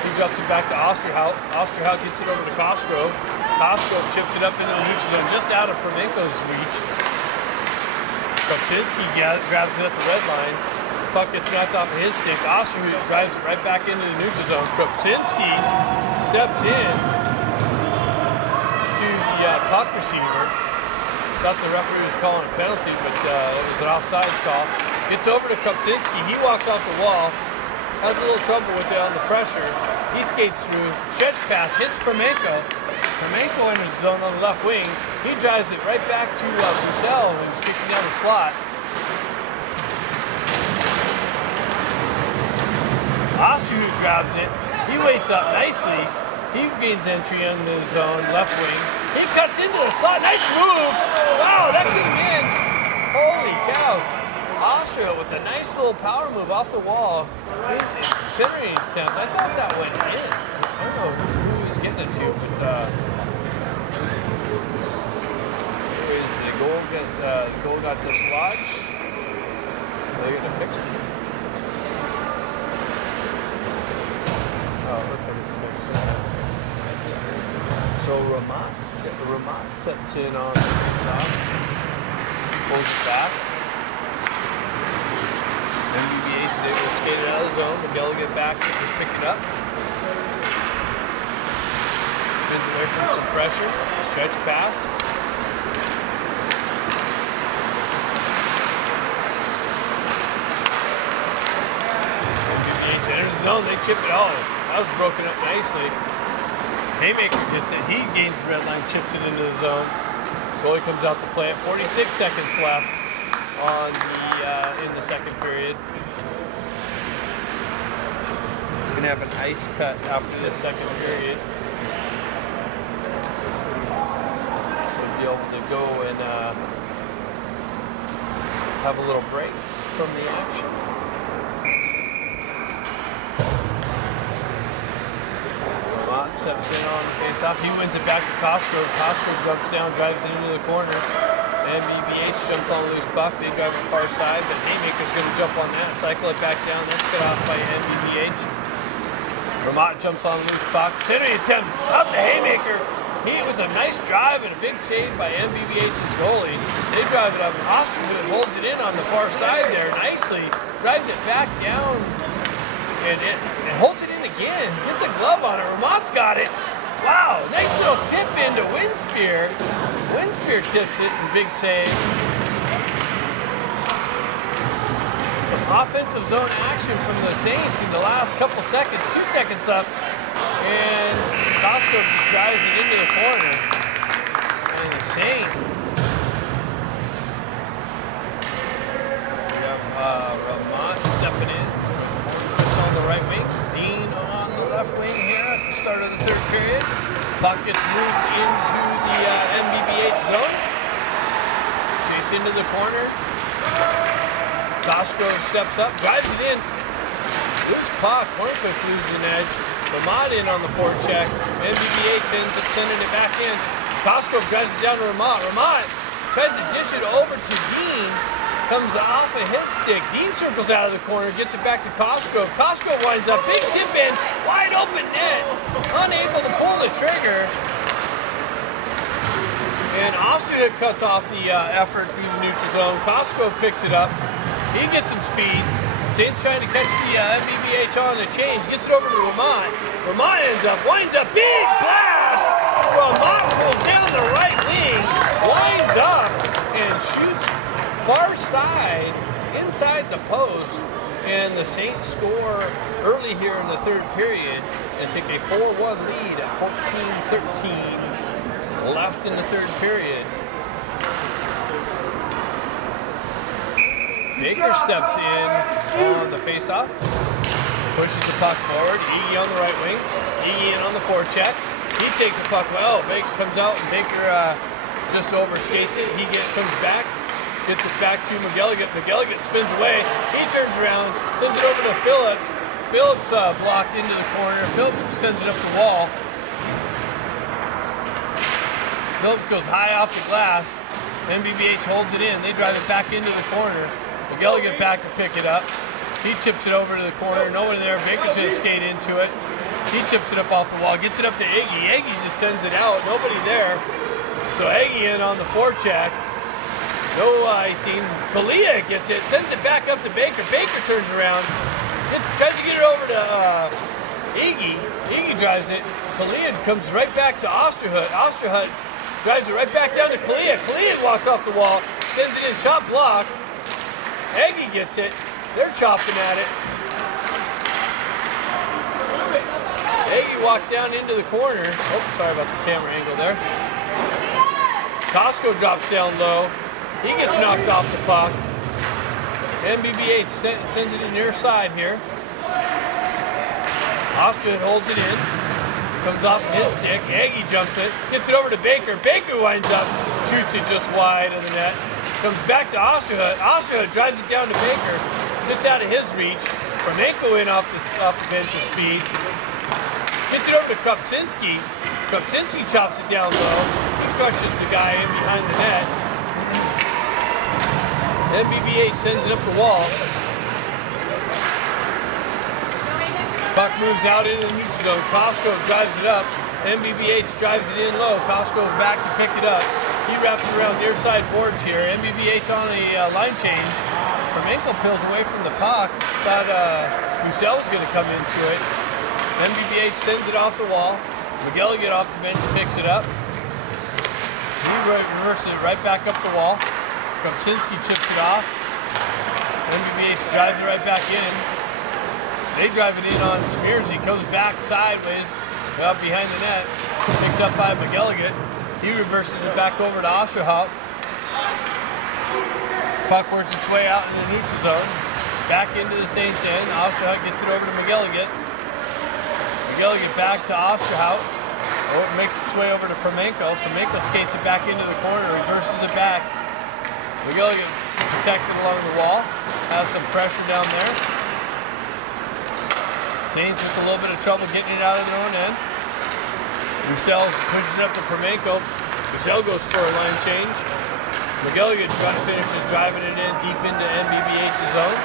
He drops it back to Osterhout. Osterhout gets it over to Cosgrove. Cosgrove chips it up into the neutral zone, just out of Permenko's reach. Kropczynski grabs it at the red line. Puck gets snapped off of his stick. Osterhout drives it right back into the neutral zone. Kropczynski steps in to the puck receiver. Thought the referee was calling a penalty, but it was an offsides call. Gets over to Kropczynski. He walks off the wall. Has a little trouble with it on the pressure. He skates through, stretch pass, hits Permenko. Permenko enters the zone on the left wing. He drives it right back to Roussel, who's kicking down the slot. Osterhout grabs it. He waits up nicely. He gains entry into the zone, left wing. He cuts into the slot. Nice move. Wow, that came in. Holy cow. Osterhout with a nice little power move off the wall. Centering attempt. I thought that went in. I don't know who he was getting it to, but anyways, the goal got dislodged. They're gonna fix it. Oh, looks like it's fixed. So Ramat steps in on the face-off. Pulls it back. NBBH is able to skate it out of the zone. Miguel will get back and pick it up. Spins away from some pressure. Stretch pass. NBBH enters the zone. They chip it all. That was broken up nicely. Haymaker gets it. He gains the red line, chips it into the zone. Goalie comes out to play it. 46 seconds left on the in the second period. We're gonna have an ice cut after this second period, so we'll be able to go and have a little break from the action. Ramat steps in on the face-off. He wins it back to Cosgrove. Cosgrove jumps down, drives it into the corner. NBBH jumps on the loose puck. They drive it far side, but Haymaker's going to jump on that, cycle it back down. That's cut off by NBBH. Ramat jumps on the loose puck. Centering attempt out to Haymaker. He with a nice drive and a big save by NBBH's goalie. They drive it up. Osterhout holds it in on the far side there nicely. Drives it back down and holds it in again. Gets a glove on it. Ramat's got it. Wow, nice little tip into Winspear. Winspear tips it and big save. Some offensive zone action from the Saints in the last couple seconds. 2 seconds up. And Costco drives it into the corner. And the Saints. We have Ramat stepping in. It's on the right wing. Dean on the left wing here at the start of the third period. Puck gets moved into the NBBH zone. Chase into the corner. Cosgrove steps up, drives it in. Loose puck. Hornquist loses an edge. Ramat in on the forecheck. NBBH ends up sending it back in. Cosgrove drives it down to Ramat. Ramat tries to dish it over to Dean. Comes off of his stick. Dean circles out of the corner, gets it back to Cosgrove. Cosgrove winds up, big tip in, wide open net. Unable to pull the trigger. And Austria cuts off the effort through the neutral zone. Cosgrove picks it up. He gets some speed. Saints trying to catch the NBBH on the change. Gets it over to Ramat. Ramat winds up, big blast! Ramat pulls down the right wing, winds up, and shoots far side, inside the post, and the Saints score early here in the third period and take a 4-1 lead at 14-13 left in the third period. Baker steps in on the faceoff. pushes the puck forward. Iggy on the right wing. Iggy in on the forecheck. He takes the puck well. Baker comes out and Baker just overskates it. He comes back, gets it back to McGilligan. McGilligan spins away. He turns around, sends it over to Phillips. Phillips blocked into the corner. Phillips sends it up the wall. Phillips goes high off the glass. NBBH holds it in. They drive it back into the corner. McGilligan back to pick it up. He chips it over to the corner. No one there. Baker's going to skate into it. He chips it up off the wall. Gets it up to Iggy. Iggy just sends it out. Nobody there. So Iggy in on the forecheck. No icing. Kalia gets it. Sends it back up to Baker. Baker turns around. Tries to get it over to Iggy. Iggy drives it. Kalia comes right back to Osterhut. Osterhut drives it right back down to Kalia. Kalia walks off the wall. Sends it in. Shot blocked. Iggy gets it. They're chopping at it. Iggy walks down into the corner. Oh, sorry about the camera angle there. Costco drops down low. He gets knocked off the puck. NBBH sends it in near side here. Austria holds it in. Comes off of his stick. Iggy jumps it. Gets it over to Baker. Baker winds up. Shoots it just wide of the net. Comes back to Osterhut. Osterhut drives it down to Baker. Just out of his reach. Romanko in off the bench with speed. Gets it over to Kopczynski. Kopczynski chops it down low. He crushes the guy in behind the net. NBBH sends it up the wall. Puck moves out into the neutral zone. Costco drives it up. NBBH drives it in low. Costco back to pick it up. He wraps it around near side boards here. NBBH on the line change. Romanko peels away from the puck. Thought Roussel was going to come into it. NBBH sends it off the wall. McGilligan off the bench picks it up. He reverses it right back up the wall. Kopczynski chips it off. NBBH drives it right back in. They drive it in on Smears. He goes back sideways, up behind the net. Picked up by McGilligan. He reverses it back over to Osterhout. Puck works its way out in the neutral zone. Back into the Saints end. Osterhout gets it over to McGilligan. McGilligan back to Osterhout. Oh, it makes its way over to Permenko. Permenko skates it back into the corner, reverses it back. McGilligan protects it along the wall. Has some pressure down there. Saints with a little bit of trouble getting it out of their own end. Roussel pushes it up to Permenko. Roussel goes for a line change. McGilligan finishes driving it in deep into NBBH's zone.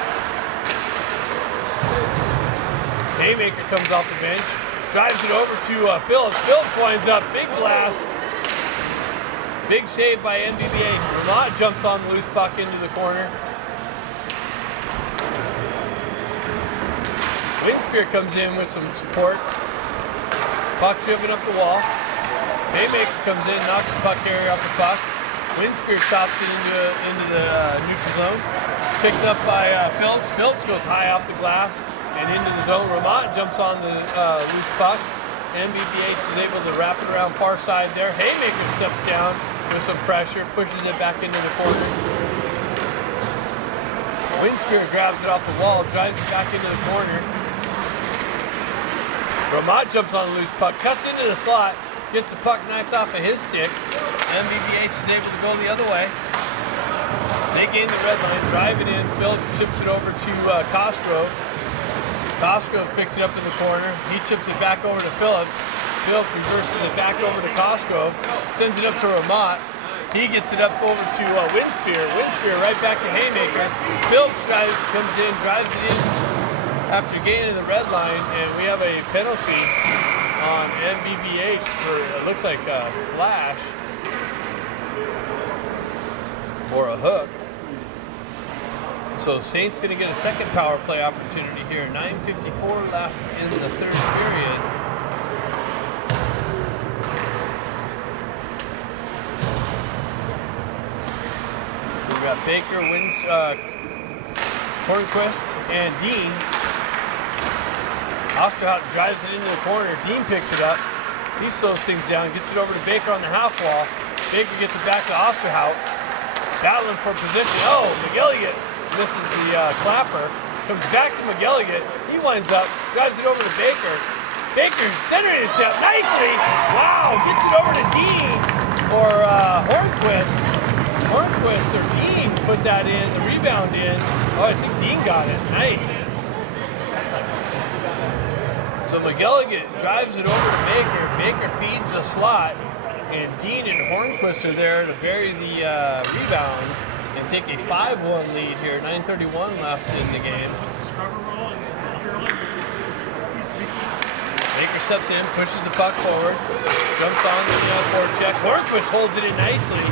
Haymaker comes off the bench, drives it over to Phillips. Phillips winds up, big blast. Big save by NBBH. Vermont jumps on the loose puck into the corner. Winspear comes in with some support. Puck driven up the wall. Haymaker comes in, knocks the puck carrier off the puck. Winspear chops it into the neutral zone. Picked up by Phillips. Phillips goes high off the glass and into the zone. Vermont jumps on the loose puck. NBBH is able to wrap it around far side there. Haymaker steps down with some pressure, pushes it back into the corner. Winspear grabs it off the wall, drives it back into the corner. Vermont jumps on the loose puck, cuts into the slot, gets the puck knifed off of his stick. NBBH is able to go the other way. They gain the red line, drive it in. Phillips chips it over to Cosgrove. Cosgrove picks it up in the corner. He chips it back over to Phillips. Phillips reverses it back over to Cosgrove. Sends it up to Vermont. He gets it up over to Winspear. Winspear right back to Haymaker. Phillips comes in, drives it in after gaining the red line, and we have a penalty on NBBH for, it looks like a slash or a hook. So Saints going to get a second power play opportunity here. 9:54 left in the third period. So we got Baker, Hornquist, and Dean. Osterhout drives it into the corner. Dean picks it up. He slows things down, gets it over to Baker on the half wall. Baker gets it back to Osterhout. Battling for position. Oh, McGilligan misses the clapper. comes back to McGilligan. He winds up, drives it over to Baker. Baker centering it up nicely. Wow, gets it over to Dean or Hornquist. Hornquist or Dean put that in, the rebound in. Oh, I think Dean got it. Nice. So McGilligan drives it over to Baker. Baker feeds the slot, and Dean and Hornquist are there to bury the rebound and take a 5-1 lead here. 9:31 left in the game. Baker steps in, pushes the puck forward, jumps on the forecheck. Hornquist holds it in nicely.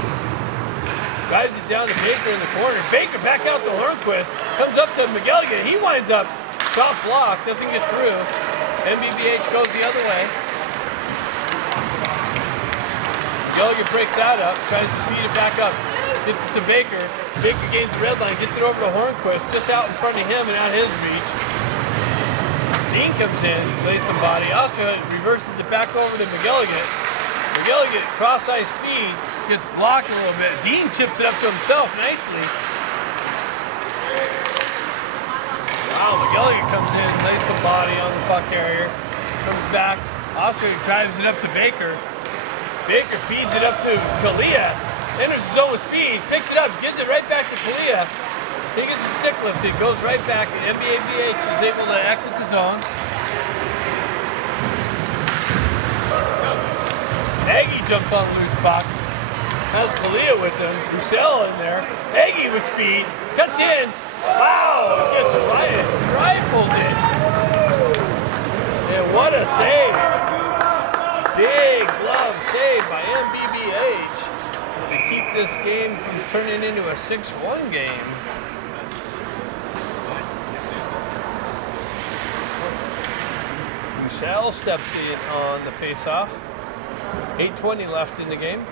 Drives it down to Baker in the corner. Baker back out to Hornquist. Comes up to McGilligan. He winds up shot block, doesn't get through. NBBH goes the other way. McGilligan breaks that up, tries to feed it back up. Gets it to Baker. Baker gains the red line, gets it over to Hornquist, just out in front of him and out his reach. Dean comes in, lays some body. Osterhout reverses it back over to McGilligan. McGilligan, cross-ice feed, gets blocked a little bit. Dean chips it up to himself nicely. Wow, McGilligan comes in, lays some body on the puck carrier. Comes back. Osterhout drives it up to Baker. Baker feeds it up to Kalia. Enters his zone with speed, picks it up, gives it right back to Kalia. He gets a stick lifted, goes right back, and NBBH is able to exit the zone. Aggie jumps on the loose puck, has Kalia with him, Roussel in there. Aggie with speed, cuts in, wow, gets rifles it. And what a save. Big glove save by NBBH to keep this game from turning into a 6-1 game. Roussel steps in on the face-off. 8:20 left in the game.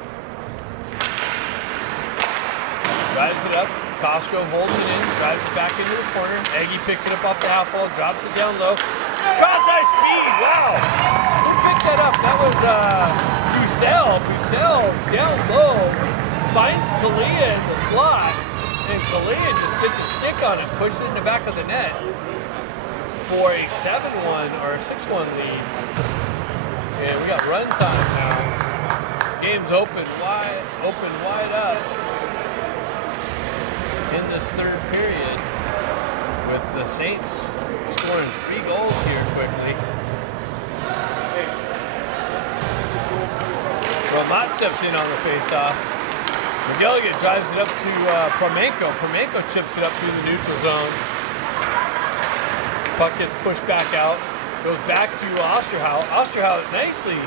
Drives it up. Costco holds it in, drives it back into the corner. Aggie picks it up off the half wall, drops it down low. Cross-ice feed, wow! Who picked that up? That was Roussel. Roussel down low, finds Kalia in the slot, and Kalia just gets a stick on it, pushes it in the back of the net for a 7-1 or a 6-1 lead. And we got run time now. Game's open wide up in this third period, with the Saints scoring 3 goals here quickly. Romat steps in on the face-off. McGilligan drives it up to Promenko. Promenko chips it up through the neutral zone. Puck gets pushed back out. Goes back to Osterhout. Osterhout nicely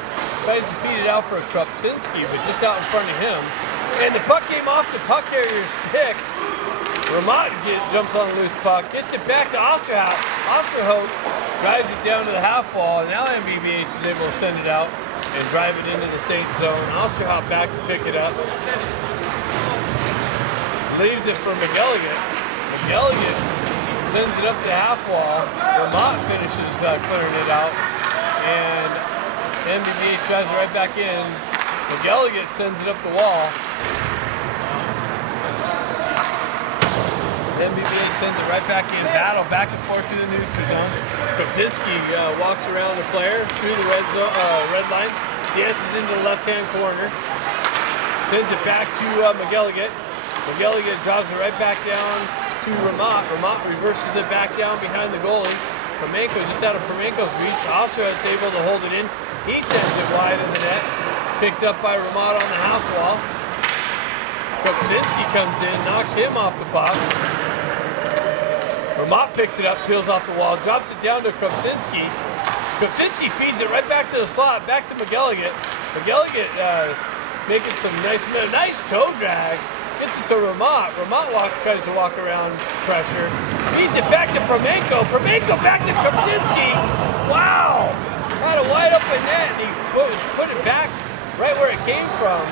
tries to feed it out for Krupczynski, but just out in front of him. And the puck came off the puck carrier's stick. Ramat jumps on the loose puck, gets it back to Osterhout. Osterhout drives it down to the half wall, and now NBBH is able to send it out and drive it into the Saint zone. Osterhout back to pick it up. Leaves it for McGilligan. McGilligan sends it up to half wall. Vermont finishes clearing it out, and NBBH drives it right back in. McGilligan sends it up the wall. NBBH sends it right back in. Battle back and forth to the neutral zone. Krupczynski walks around the player through the red line, dances into the left-hand corner, sends it back to McGilligan. McGilligan drops it right back down to Ramat. Ramat reverses it back down behind the goalie. Promenko just out of Promenko's reach. Also is able to hold it in. He sends it wide in the net. Picked up by Ramat on the half wall. Krupczynski comes in, knocks him off the puck. Ramat picks it up, peels off the wall, drops it down to Krupczynski. Krupczynski feeds it right back to the slot, back to McGilligan. McGilligan making some nice toe drag. Gets it to Ramat. Ramat tries to walk around pressure. Feeds it back to Promenko. Promenko back to Krupczynski. Wow! Had a wide open net, and he put it back right where it came from.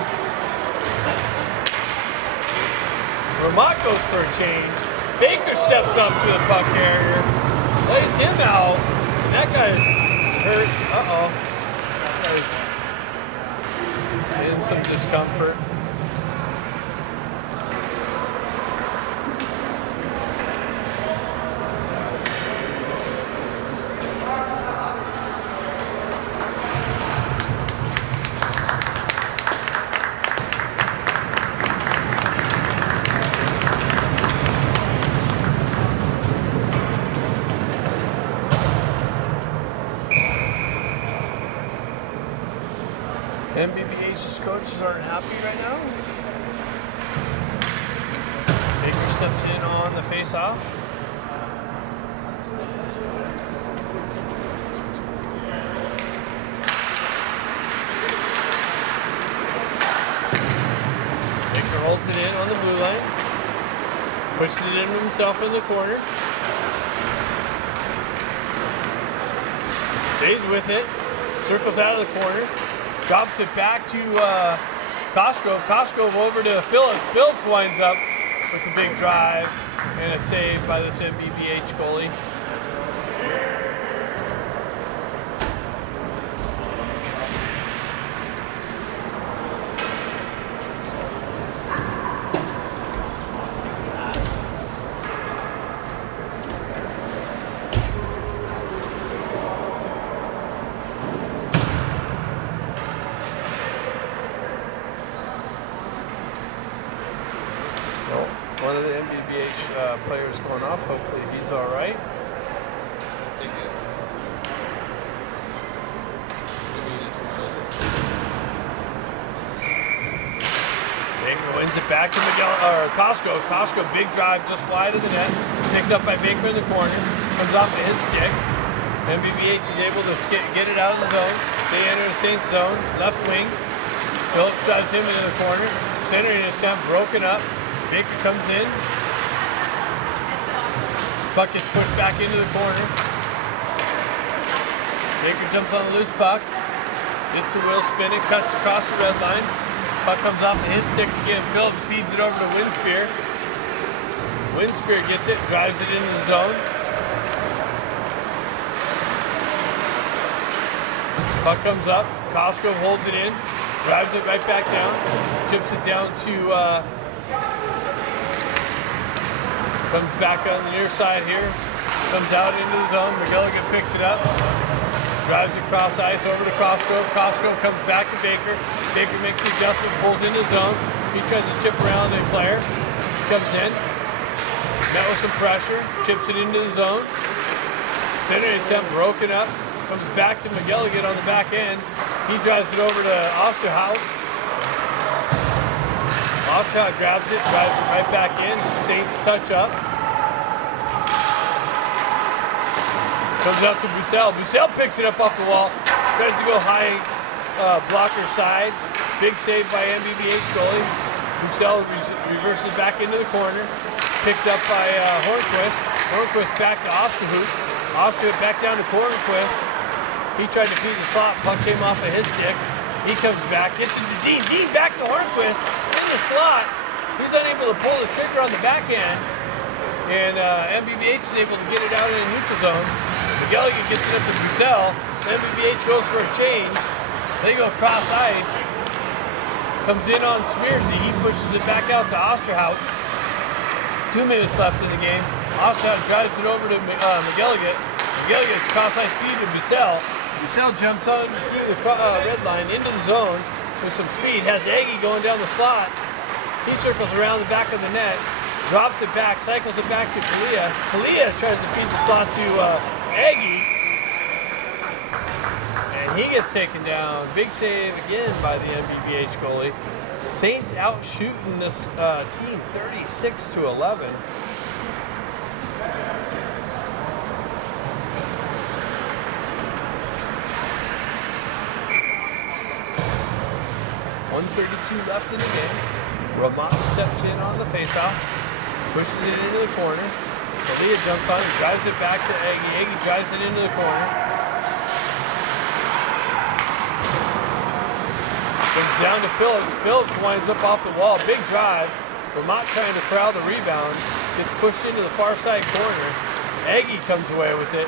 Ramat goes for a change. Baker steps up to the puck carrier, lays him out, and that guy's hurt. Uh-oh. That guy's in some discomfort. NBBH's coaches aren't happy right now. Baker steps in on the face-off. Baker holds it in on the blue line. Pushes it in himself in the corner. Stays with it. Circles out of the corner. Drops it back to Cosgrove. Cosgrove over to Phillips. Phillips winds up with the big drive and a save by this NBBH goalie. One of the NBBH players going off. Hopefully he's all right. Baker wins it back to Cosgrove. Cosgrove, big drive just wide of the net. Picked up by Baker in the corner. Comes off of his stick. NBBH is able to get it out of the zone. They enter the Saints zone. Left wing. Phillips drives him into the corner. Centering attempt broken up. Baker comes in. Puck gets pushed back into the corner. Baker jumps on the loose puck. Gets the wheel spinning, cuts across the red line. Puck comes off of his stick again. Phillips feeds it over to Winspear. Winspear gets it, drives it into the zone. Puck comes up. Cosgrove holds it in. Drives it right back down. Chips it down to comes back on the near side here, comes out into the zone. McGilligan picks it up, drives across ice over to Cosgrove. Cosgrove comes back to Baker. Baker makes the adjustment, pulls into the zone. He tries to chip around the player. He comes in, met with some pressure, chips it into the zone. Center attempt broken up, comes back to McGilligan on the back end. He drives it over to Osterhout. Osterhout grabs it, drives it right back in. Saints touch up. Comes out to Bussell. Bussell picks it up off the wall. Tries to go high blocker side. Big save by NBBH goalie. Bussell reverses back into the corner. Picked up by Hornquist. Hornquist back to Osterhout. Osterhout back down to Hornquist. He tried to feed the slot. Puck came off of his stick. He comes back, gets into Dean. Dean back to Hornquist in the slot. He's unable to pull the trigger on the backhand. And NBBH is able to get it out in the neutral zone. McGilligan gets it up to Bussell. NBBH goes for a change. They go across ice. Comes in on Smearsy. He pushes it back out to Osterhout. 2 minutes left in the game. Osterhout drives it over to McGilligan. McGilligan's cross ice feed to Bussell. Bussell jumps on through the red line into the zone with some speed. Has Aggie going down the slot. He circles around the back of the net, drops it back, cycles it back to Kalia. Kalia tries to feed the slot to Aggie. And he gets taken down. Big save again by the NBBH goalie. Saints out shooting this team 36-11. .132 left in the game. Ramon steps in on the faceoff, pushes it into the corner. Kalia jumps on it, drives it back to Aggie. Aggie drives it into the corner. Comes down to Phillips. Phillips winds up off the wall. Big drive. Ramon trying to corral the rebound. Gets pushed into the far side corner. Aggie comes away with it.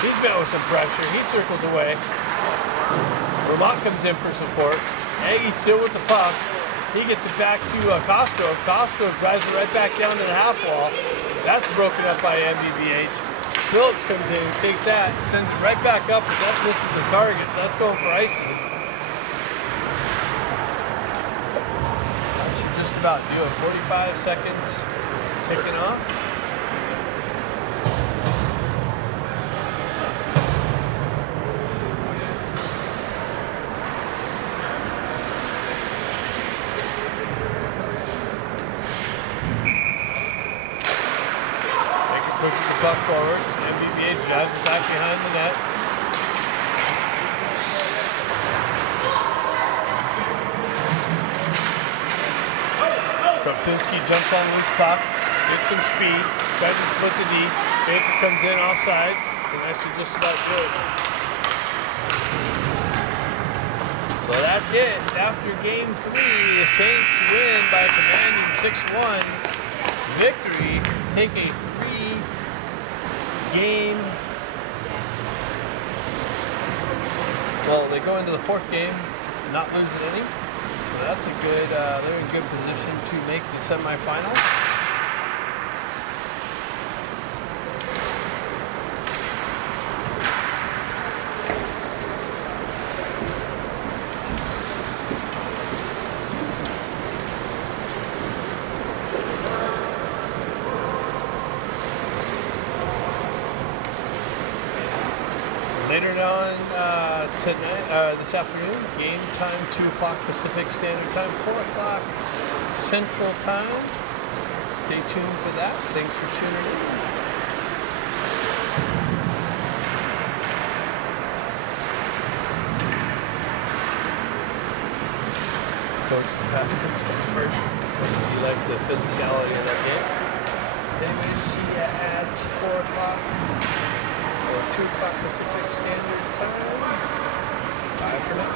He's met with some pressure. He circles away. Ramon comes in for support. Aggie still with the puck. He gets it back to Cosgrove. Cosgrove drives it right back down to the half wall. That's broken up by NBBH. Phillips comes in, takes that, sends it right back up, but that misses the target, so that's going for icing. That should just about do it. 45 seconds ticking off. puck forward. NBBH drives it back behind the net. Kropczynski jumps on loose puck, gets some speed, tries to split the D. Baker comes in off sides, and that should just about do it. So that's it. After game 3, the Saints win by a commanding 6-1 victory. Take a 3-game. Well, they go into the 4th game not losing any. So that's a good. They're in good position to make the semifinals. Later on tonight, this afternoon, game time 2 o'clock Pacific Standard Time, 4 o'clock Central Time. Stay tuned for that. Thanks for tuning in. Coach is having some immersion. Do you like the physicality of that game? Anyway, see you at 4 o'clock. 2 o'clock Pacific Standard Time. Bye for now.